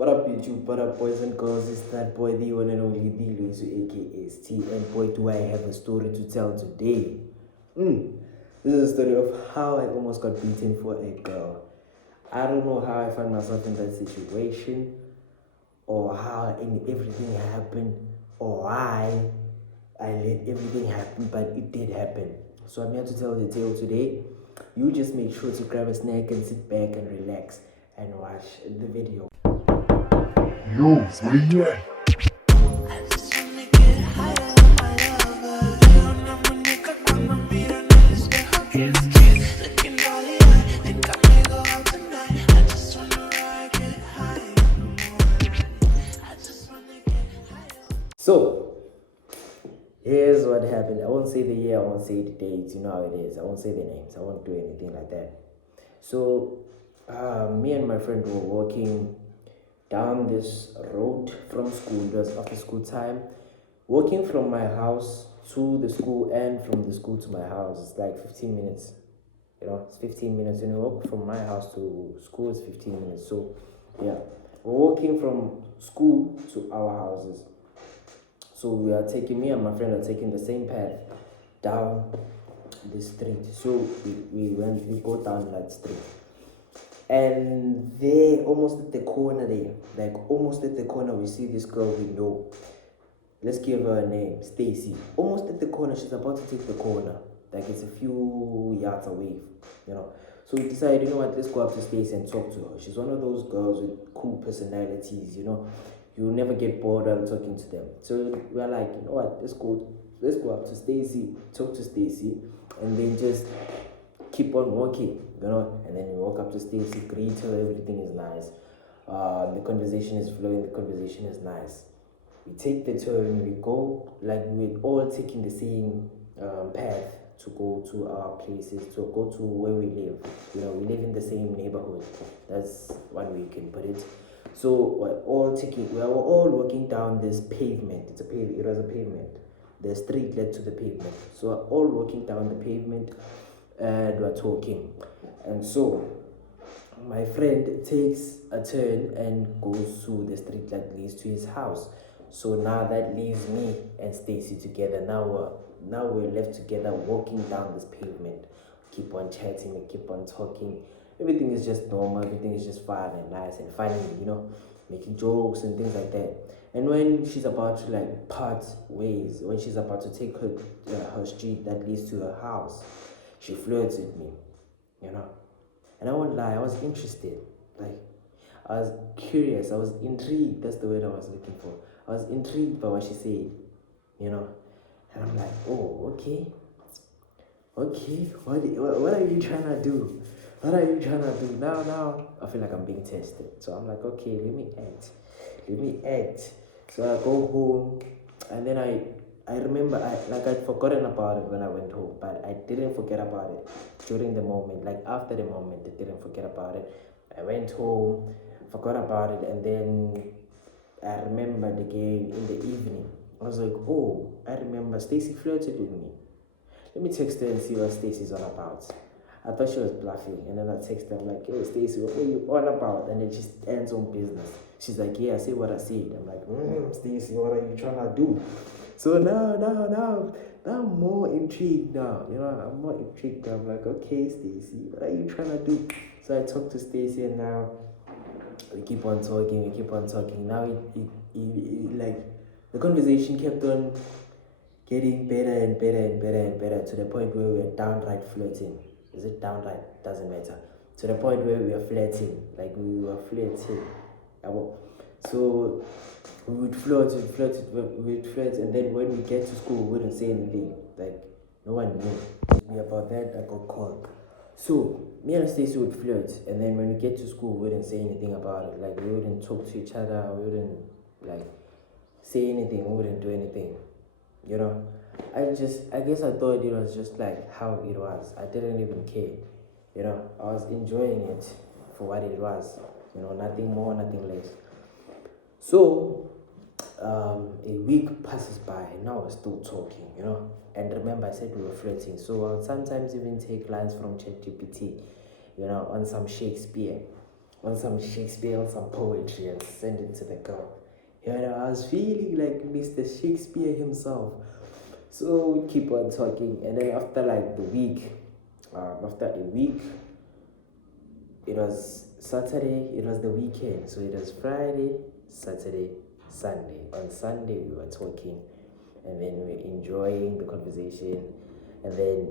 What up, YouTube? What up, boys and girls? It's that boy, the one and only the Luisu, aka ST. And boy, do I have a story to tell today. This is a story of how I almost got beaten for a girl. I don't know how I found myself in that situation, or how everything happened, or why I let everything happen, but it did happen. So I'm here to tell the tale today. You just make sure to grab a snack and sit back and relax and watch the video. Yo, where you at? So, here's what happened. I won't say the year, I won't say the dates, you know how it is. I won't say the names, I won't do anything like that. So, me and my friend were walking down this road from school. It was after school time. Walking from my house to the school and from the school to my house, it's like 15 minutes. You know, it's 15 minutes. When you walk from my house to school, it's 15 minutes. So, yeah, we're walking from school to our houses. So me and my friend are taking the same path down the street. So we go down that street. And there, almost at the corner we see this girl we know. Let's give her a name, Stacy. Almost at the corner, she's about to take the corner. Like it's a few yards away, you know. So we decided, you know what, let's go up to Stacy and talk to her. She's one of those girls with cool personalities, you know. You'll never get bored while talking to them. So we're like, you know what, let's go up to Stacy, talk to Stacy, and then just keep on walking, you know. And then we walk up to Stacy, greet her, everything is nice. The conversation is flowing, the conversation is nice. We take the turn, we go, like we're all taking the same path to go to our places, to go to where we live. You know, we live in the same neighborhood. That's one way you can put it. So we were all walking down this pavement. It was a pavement. The street led to the pavement. So we're all walking down the pavement and we're talking. And so my friend takes a turn and goes to the street that leads to his house. So now that leaves me and Stacy together. Now we're left together walking down this pavement. We keep on chatting, we keep on talking. Everything is just normal, everything is just fun and nice and funny, you know, making jokes and things like that. And when she's about to like part ways, when she's about to take her street that leads to her house, she flirts with me, you know. And I won't lie, I was interested. Like, I was curious, I was intrigued. That's the word I was looking for. I was intrigued by what she said, you know. And I'm like, oh, okay. What are you trying to do? What are you trying to do? Now, I feel like I'm being tested. So I'm like, okay, let me act. So I go home, and then I remember, I'd forgotten about it when I went home, but I didn't forget about it during the moment. Like after the moment, I didn't forget about it. I went home, forgot about it, and then I remembered again in the evening. I was like, oh, I remember Stacy flirted with me. Let me text her and see what Stacy's all about. I thought she was bluffing, and then I text her, I'm like, hey, Stacy, what are you all about? And then she stands on business. She's like, yeah, I say what I said. I'm like, Stacy, what are you trying to do? So now I'm more intrigued now. You know, I'm more intrigued now. I'm like, okay, Stacy, what are you trying to do? So I talked to Stacy, and now we keep on talking. Now it like the conversation kept on getting better and better to the point where we are downright flirting. Is it downright? Doesn't matter. To the point where we are flirting. Like we were flirting. So we would flirt, and then when we get to school, we wouldn't say anything. Like no one knew about that. I got called. So me and Stacy would flirt, and then when we get to school, we wouldn't say anything about it. Like we wouldn't talk to each other. We wouldn't like say anything. We wouldn't do anything. You know, I guess I thought it was just like how it was. I didn't even care. You know, I was enjoying it for what it was. You know, nothing more, nothing less. So a week passes by, and now we're still talking, you know. And remember, I said we were flirting, so I would sometimes even take lines from ChatGPT, you know, on some Shakespeare. on some Shakespeare, on some poetry, and send it to the girl. You know, I was feeling like Mr. Shakespeare himself. So we keep on talking, and then after like after a week, it was Saturday, it was the weekend, so it was Friday, Saturday, Sunday. On Sunday, we were talking, and then we were enjoying the conversation, and then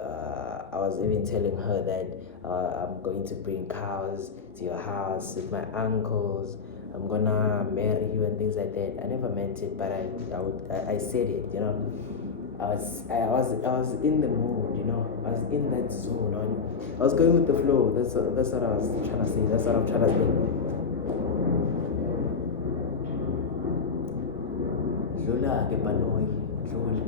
I was even telling her that I'm going to bring cows to your house with my uncles. I'm gonna marry you and things like that. I never meant it, but I said it. You know, I was in the mood. You know, I was in that zone. I was going with the flow. That's what I was trying to say. That's what I'm trying to say. Dlula ke Banoyi, dlula.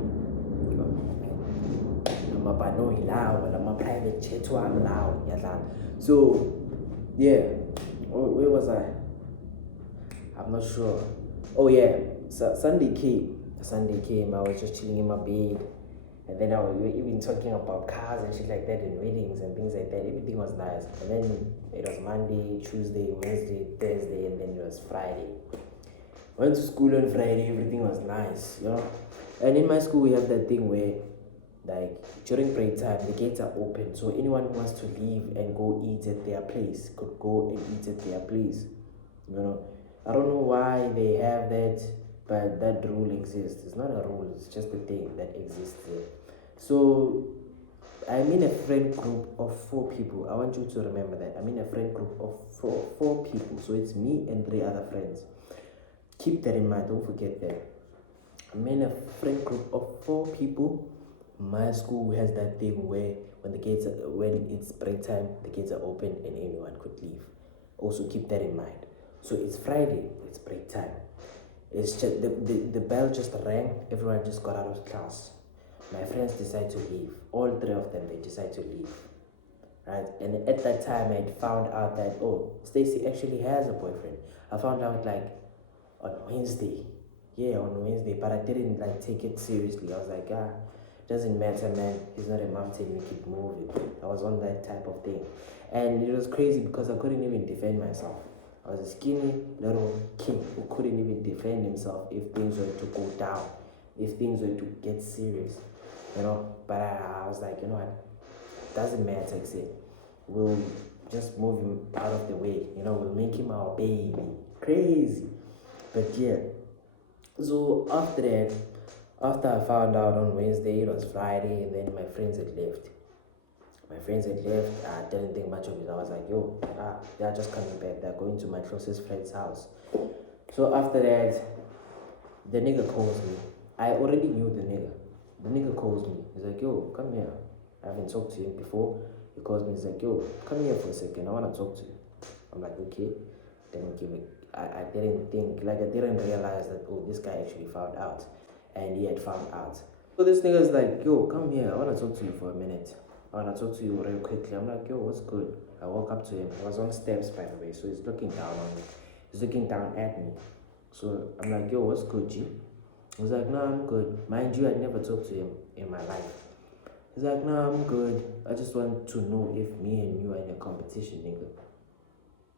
Banoyi lawo, lama private jet wami lawo, ngiyadlala. So, yeah, where was I? I'm not sure. Oh yeah, so Sunday came. I was just chilling in my bed, and then we were even talking about cars and shit like that, and weddings and things like that. Everything was nice. And then it was Monday, Tuesday, Wednesday, Thursday, and then it was Friday. Went to school on Friday. Everything was nice, you know. And in my school, we have that thing where, like, during break time, the gates are open, so anyone who wants to leave and go eat at their place could go and eat at their place. You know, I don't know why they have that, but that rule exists. It's not a rule, it's just a thing that exists there. So I'm in a friend group of 4 people. I want you to remember that. I'm in a friend group of four people. So it's me and 3 other friends. Keep that in mind, don't forget that. I'm in a friend group of 4 people. My school has that thing where when it's break time, the gates are open and anyone could leave. Also keep that in mind. So it's Friday, it's break time. It's just the bell just rang, everyone just got out of class. My friends decide to leave. All 3 of them, they decide to leave. Right? And at that time I found out that Stacy actually has a boyfriend. I found out like on Wednesday. Yeah, on Wednesday, but I didn't like take it seriously. I was like, doesn't matter, man. He's not a mountain. We keep moving. I was on that type of thing, and it was crazy because I couldn't even defend myself. I was a skinny little kid who couldn't even defend himself if things were to go down, if things were to get serious, you know. But I was like, you know what? Doesn't matter. We'll just move him out of the way. You know, we'll make him our baby. Crazy, but yeah. So after I found out on Wednesday, it was Friday, and then my friends had left. I didn't think much of it. I was like, they're just coming back. They're going to my closest friend's house. So after that, the nigga calls me. I already knew the nigga. The nigga calls me. He's like, yo, come here. I haven't talked to him before. He calls me. He's like, yo, come here for a second. I want to talk to you. I'm like, okay. Didn't give it. I didn't realize that, this guy actually found out. And he had found out. So this nigga's like, yo, come here. I want to talk to you for a minute. I want to talk to you real quickly. I'm like, yo, what's good? I walk up to him. I was on steps, by the way, so he's looking down on me. He's looking down at me. So I'm like, yo, what's good, G? He's like, nah, I'm good. Mind you, I'd never talked to him in my life. He's like, nah, I'm good. I just want to know if me and you are in a competition, nigga.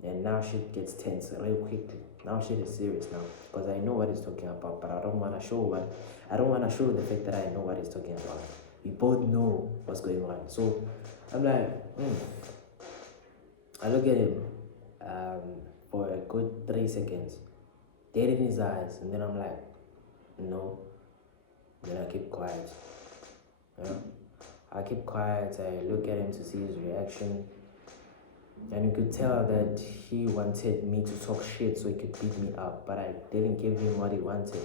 And now shit gets tense real quickly. Now shit is serious now. Because I know what he's talking about, but I don't want to show the fact that I know what he's talking about. We both know what's going on. So I'm like, I look at him for a good 3 seconds, dead in his eyes, and then I'm like, no. Then I keep quiet. I keep quiet. I look at him to see his reaction. And you could tell that he wanted me to talk shit so he could beat me up, but I didn't give him what he wanted.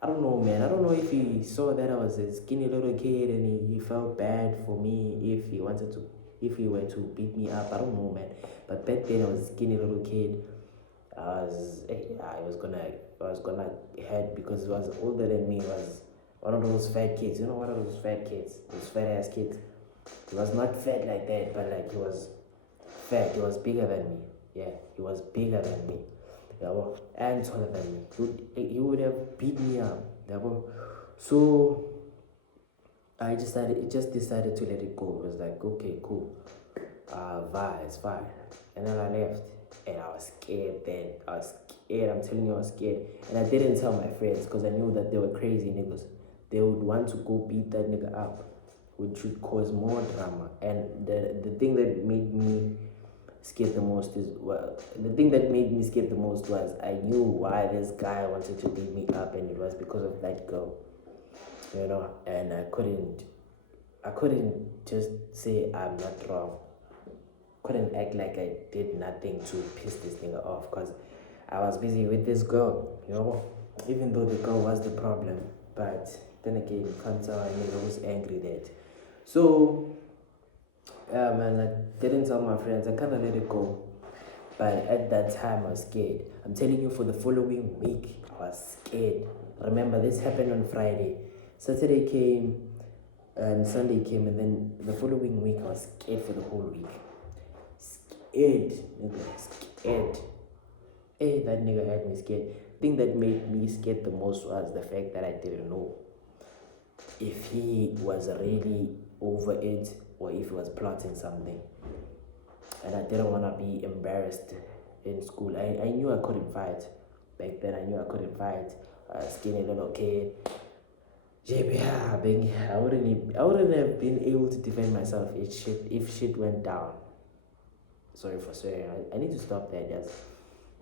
I don't know, man. I don't know if he saw that I was a skinny little kid and he felt bad for me if he were to beat me up. I don't know, man. But back then I was a skinny little kid. I was gonna head because he was older than me. He was one of those fat kids. You know, one of those fat kids, those fat ass kids. He was not fat like that, but like he was fat. He was bigger than me. Yeah, he was bigger than me. And taller than me. He would have beat me up. So I just decided to let it go. It was like, okay, cool. it's fine. And then I left. And I was scared then. I was scared. I'm telling you, I was scared. And I didn't tell my friends because I knew that they were crazy niggas. They would want to go beat that nigga up, which would cause more drama. And the thing that made me scared the most is, well, the thing that made me scared the most was I knew why this guy wanted to beat me up, and it was because of that girl, and I couldn't just say I'm not wrong. Couldn't act like I did nothing to piss this nigga off because I was busy with this girl, even though the girl was the problem. But then again, you can't tell a nigga who's angry that. So, yeah, man, I didn't tell my friends. I kind of let it go. But at that time, I was scared. I'm telling you, for the following week, I was scared. Remember, this happened on Friday. Saturday came, and Sunday came, and then the following week, I was scared for the whole week. Scared, nigga, scared. Hey, that nigga had me scared. The thing that made me scared the most was the fact that I didn't know if he was really over it or if he was plotting something. And I didn't want to be embarrassed in school. I knew I couldn't fight. Back then, I knew I couldn't fight. I was a skinny little kid. I wouldn't have been able to defend myself if shit went down. Sorry for swearing. I need to stop that, yes.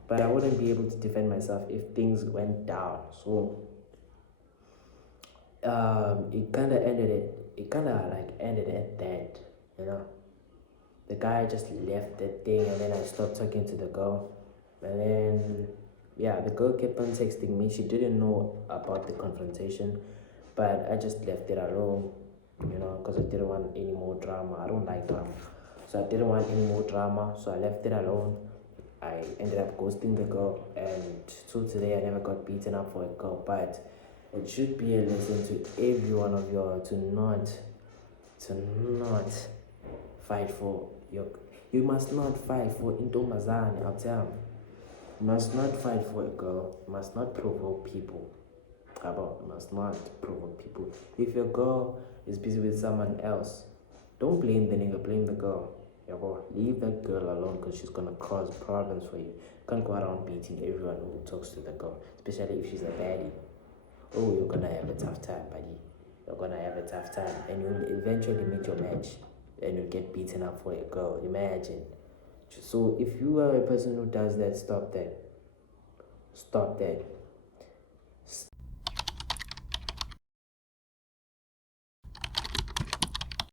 But I wouldn't be able to defend myself if things went down. So it kind of ended at that, The guy just left that thing, and then I stopped talking to the girl. And then, the girl kept on texting me. She didn't know about the confrontation, but I just left it alone, because I didn't want any more drama. I don't like drama. So I didn't want any more drama, so I left it alone. I ended up ghosting the girl, and till today I never got beaten up for a girl. But it should be a lesson to every one of y'all to not fight for you must not fight for intombazane. I'll tell you. You must not fight for a girl. You must not provoke people. You must not provoke people. If your girl is busy with someone else, don't blame the nigga, blame the girl. Leave that girl alone because she's gonna cause problems for you. You can't go around beating everyone who talks to the girl, especially if she's a baddie. Oh, you're gonna have a tough time, buddy. You're gonna have a tough time, and you'll eventually meet your match, and you'll get beaten up for a girl. Imagine. So if you are a person who does that, stop that. Stop that.